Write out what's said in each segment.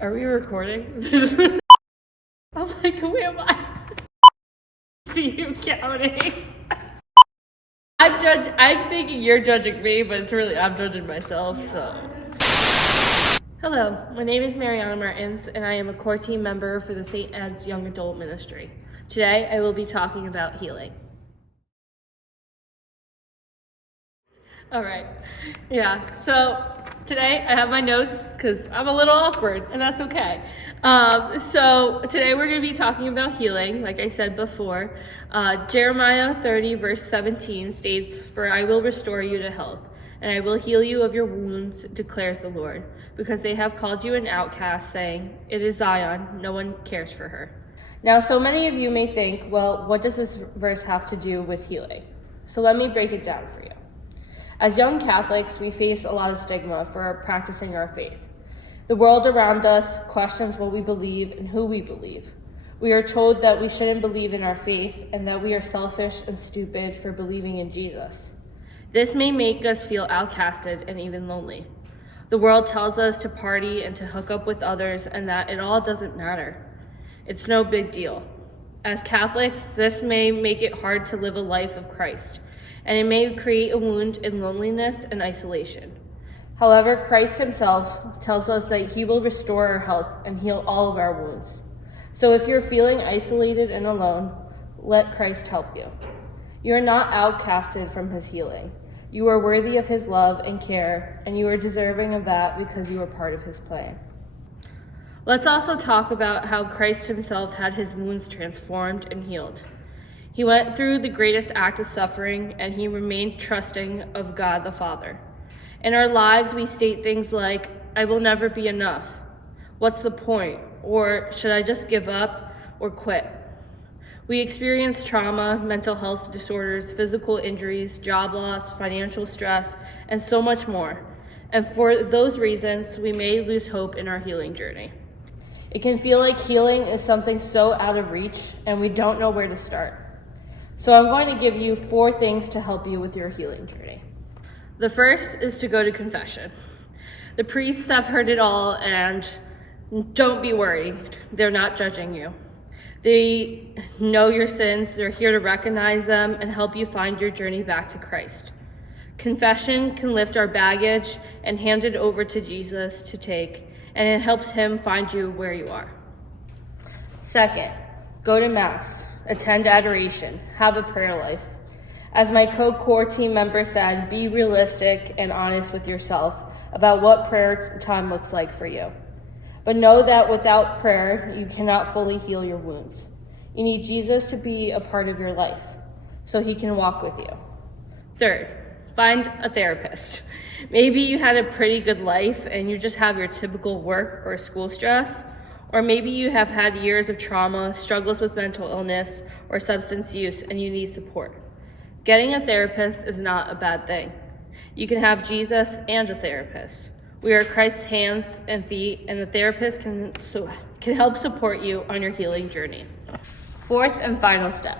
Are we recording? I'm like, who am I? See you counting. I'm thinking you're judging me, but it's really I'm judging myself, so. Hello, my name is Mariana Martins, and I am a core team member for the St. Ed's Young Adult Ministry. Today, I will be talking about healing. All right, yeah, so today I have my notes because I'm a little awkward, and that's okay. So today we're going to be talking about healing, like I said before. Jeremiah 30 verse 17 states, "For I will restore you to health, and I will heal you of your wounds, declares the Lord, because they have called you an outcast, saying, 'It is Zion, no one cares for her.'" Now, so many of you may think, well, what does this verse have to do with healing? So let me break it down for you. As young Catholics, we face a lot of stigma for practicing our faith. The world around us questions what we believe and who we believe. We are told that we shouldn't believe in our faith and that we are selfish and stupid for believing in Jesus. This may make us feel outcasted and even lonely. The world tells us to party and to hook up with others and that it all doesn't matter. It's no big deal. As Catholics, this may make it hard to live a life of Christ, and it may create a wound in loneliness and isolation. However, Christ himself tells us that he will restore our health and heal all of our wounds. So if you're feeling isolated and alone, let Christ help you. You are not outcasted from his healing. You are worthy of his love and care, and you are deserving of that because you are part of his plan. Let's also talk about how Christ himself had his wounds transformed and healed. He went through the greatest act of suffering, and he remained trusting of God the Father. In our lives, we state things like, "I will never be enough. What's the point?" Or, "Should I just give up or quit?" We experience trauma, mental health disorders, physical injuries, job loss, financial stress, and so much more. And for those reasons, we may lose hope in our healing journey. It can feel like healing is something so out of reach, and we don't know where to start. So I'm going to give you 4 things to help you with your healing journey. The first is to go to confession. The priests have heard it all, and don't be worried. They're not judging you. They know your sins. They're here to recognize them and help you find your journey back to Christ. Confession can lift our baggage and hand it over to Jesus to take, and it helps him find you where you are. Second, go to Mass. Attend adoration, have a prayer life. As my co-core team member said, be realistic and honest with yourself about what prayer time looks like for you. But know that without prayer, you cannot fully heal your wounds. You need Jesus to be a part of your life so he can walk with you. Third, find a therapist. Maybe you had a pretty good life and you just have your typical work or school stress. Or maybe you have had years of trauma, struggles with mental illness, or substance use, and you need support. Getting a therapist is not a bad thing. You can have Jesus and a therapist. We are Christ's hands and feet, and the therapist can help support you on your healing journey. Fourth and final step,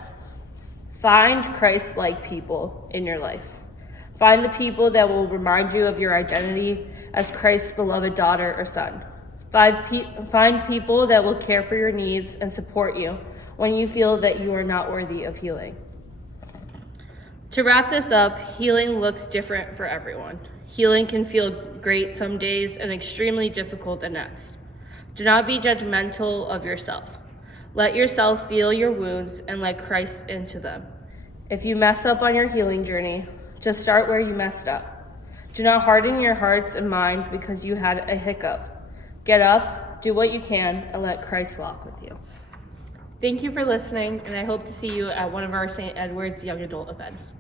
find Christ-like people in your life. Find the people that will remind you of your identity as Christ's beloved daughter or son. Find people that will care for your needs and support you when you feel that you are not worthy of healing. To wrap this up, healing looks different for everyone. Healing can feel great some days and extremely difficult the next. Do not be judgmental of yourself. Let yourself feel your wounds and let Christ into them. If you mess up on your healing journey, just start where you messed up. Do not harden your hearts and mind because you had a hiccup. Get up, do what you can, and let Christ walk with you. Thank you for listening, and I hope to see you at one of our St. Edward's Young Adult events.